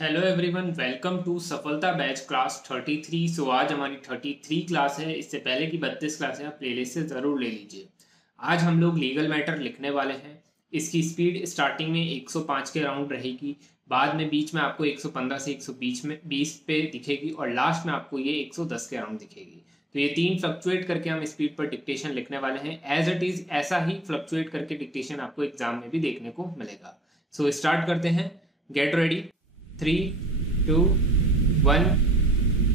Hello everyone, welcome to सफलता batch class 33। आज हमारी 33 क्लास है। इससे पहले की 32 क्लास है, आप प्लेलिस्ट से ज़रूर ले लीजिए। आज हम लोग लीगल मैटर लिखने वाले हैं। इसकी स्पीड स्टार्टिंग में 105 के अराउंड रहेगी, बाद में बीच में आपको 115 से 120 पे दिखेगी और लास्ट में आपको ये 110 के अराउंड दिखेगी। तो ये तीन फ्लक्चुएट करके हम स्पीड पर डिक्टेशन लिखने वाले हैं। एज इट इज़ ऐसा ही फ्लक्चुएट करके डिक्टेशन आपको एग्जाम में भी देखने को मिलेगा। सो स्टार्ट करते हैं। Get ready. 3, 2, 1,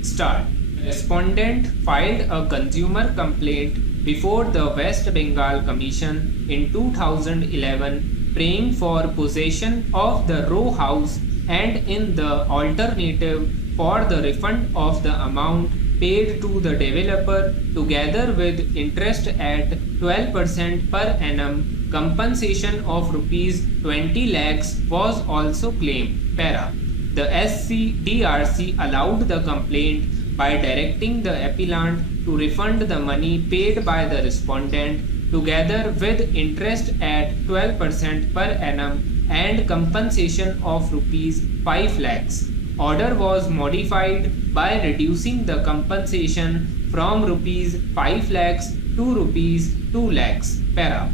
start. Respondent filed a consumer complaint before the West Bengal Commission in 2011 praying for possession of the row house and in the alternative for the refund of the amount paid to the developer together with interest at 12% per annum. Compensation of rupees 20 lakhs was also claimed. Para. The SCDRC allowed the complaint by directing the appellant to refund the money paid by the respondent together with interest at 12% per annum and compensation of rupees 5 lakhs. Order was modified by reducing the compensation from rupees 5 lakhs to rupees 2 lakhs. Para.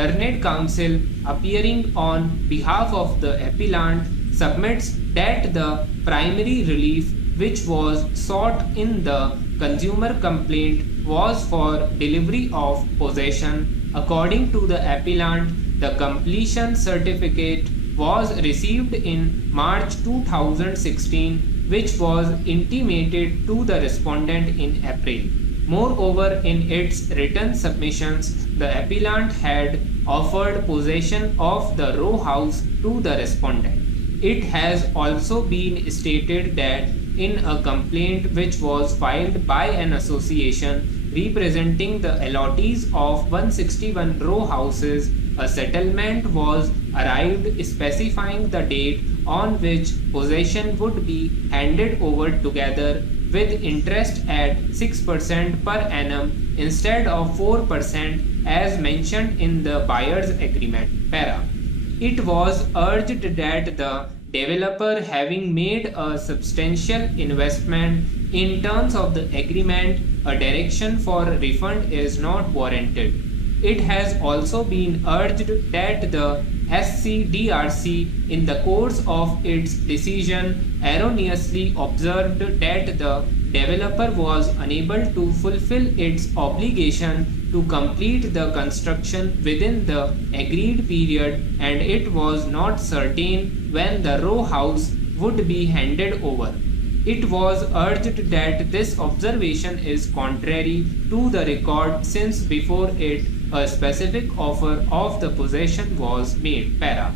Learned counsel appearing on behalf of the appellant submits that the primary relief which was sought in the consumer complaint was for delivery of possession. According to the appellant, the completion certificate was received in March 2016, which was intimated to the respondent in April. Moreover, in its written submissions, the appellant had offered possession of the row house to the respondent. It has also been stated that in a complaint which was filed by an association representing the allottees of 161 row houses, a settlement was arrived specifying the date on which possession would be handed over together with interest at 6% per annum instead of 4% as mentioned in the buyer's agreement. Para. It was urged that the developer, having made a substantial investment in terms of the agreement, a direction for refund is not warranted. It has also been urged that the SCDRC, in the course of its decision, erroneously observed that the developer was unable to fulfill its obligation to complete the construction within the agreed period, and it was not certain when the row house would be handed over. It was urged that this observation is contrary to the record, since before it a specific offer of the possession was made. Para.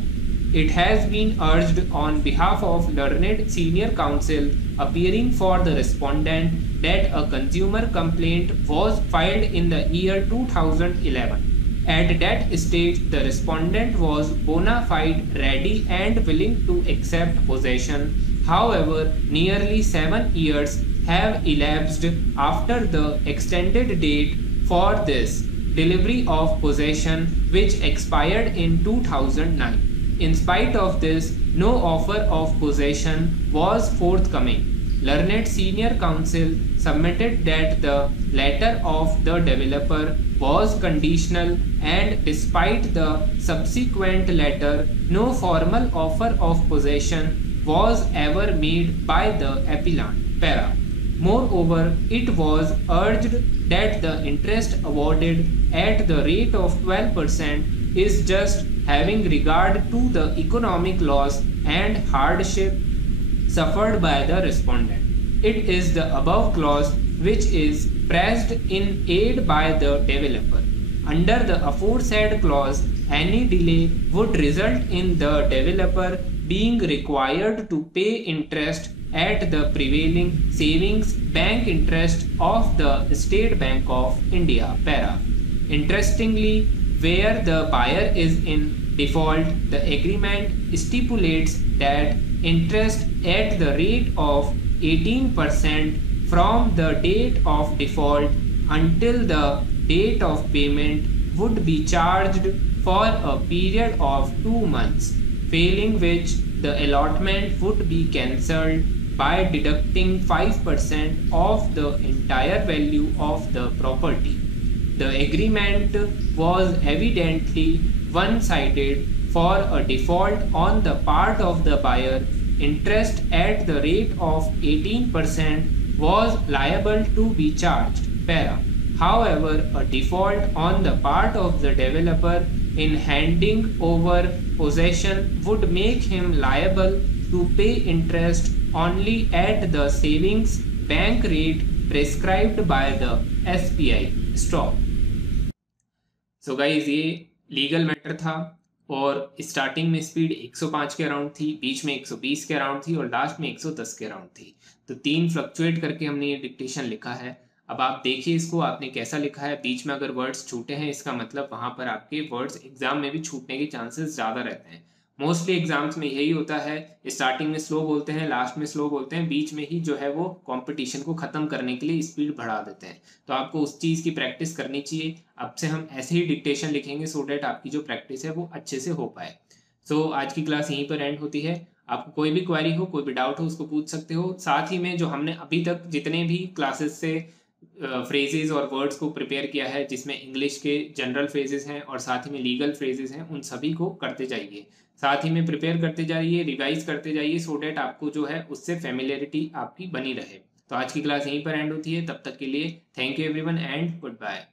It has been urged on behalf of learned senior counsel appearing for the respondent that a consumer complaint was filed in the year 2011. At that stage, the respondent was bona fide, ready and willing to accept possession. However, nearly 7 years have elapsed after the extended date for this delivery of possession, which expired in 2009. In spite of this, no offer of possession was forthcoming. Learned senior counsel submitted that the letter of the developer was conditional, and despite the subsequent letter, no formal offer of possession was ever made by the appellant. Para. Moreover, it was urged that the interest awarded at the rate of 12% is just, having regard to the economic loss and hardship suffered by the respondent. It is the above clause which is pressed in aid by the developer. Under the aforesaid clause, any delay would result in the developer being required to pay interest at the prevailing savings bank interest of the State Bank of India. Para. Interestingly, where the buyer is in default, the agreement stipulates that interest at the rate of 18% from the date of default until the date of payment would be charged for a period of 2 months, failing which the allotment would be cancelled by deducting 5% of the entire value of the property. The agreement was evidently one-sided. For a default on the part of the buyer, interest at the rate of 18% was liable to be charged. Para. However, a default on the part of the developer in handing over possession would make him liable to pay interest only at the savings bank rate prescribed by the SPI. Stop. So guys, ये legal matter था और starting में speed 105 के around थी, बीच में 120 के around थी और लास्ट में 110 के अराउंड थी। तो 3 फ्लक्चुएट करके हमने ये डिक्टेशन लिखा है। अब आप देखिए इसको आपने कैसा लिखा है। बीच में अगर वर्ड्स छूटे हैं इसका मतलब वहां पर आपके वर्ड्स एग्जाम में भी छूटने के चांसेस ज़्यादा रहते हैं। मोस्टली एग्जाम्स में यही होता है, स्टार्टिंग में स्लो बोलते हैं, लास्ट में स्लो बोलते हैं, बीच में ही जो है वो कंपटीशन को ख़त्म करने के लिए स्पीड बढ़ा देते हैं। तो आपको उस चीज़ की प्रैक्टिस करनी चाहिए। अब से हम ऐसे ही डिक्टेशन लिखेंगे सो डैट आपकी जो प्रैक्टिस है वो अच्छे से हो पाए। सो आज की क्लास यहीं पर एंड होती है। आपको कोई भी क्वेरी हो, कोई भी डाउट हो, उसको पूछ सकते हो। साथ ही में जो हमने अभी तक जितने भी क्लासेस से फ्रेजेस और वर्ड्स को प्रिपेयर किया है, जिसमें इंग्लिश के जनरल फ्रेजेस हैं और साथ ही में लीगल फ्रेजेस हैं, उन सभी को करते जाइए। साथ ही में प्रिपेयर करते जाइए, रिवाइज करते जाइए सो डैट आपको जो है उससे फेमिलियरिटी आपकी बनी रहे। तो आज की क्लास यहीं पर एंड होती है। तब तक के लिए thank you everyone and good bye.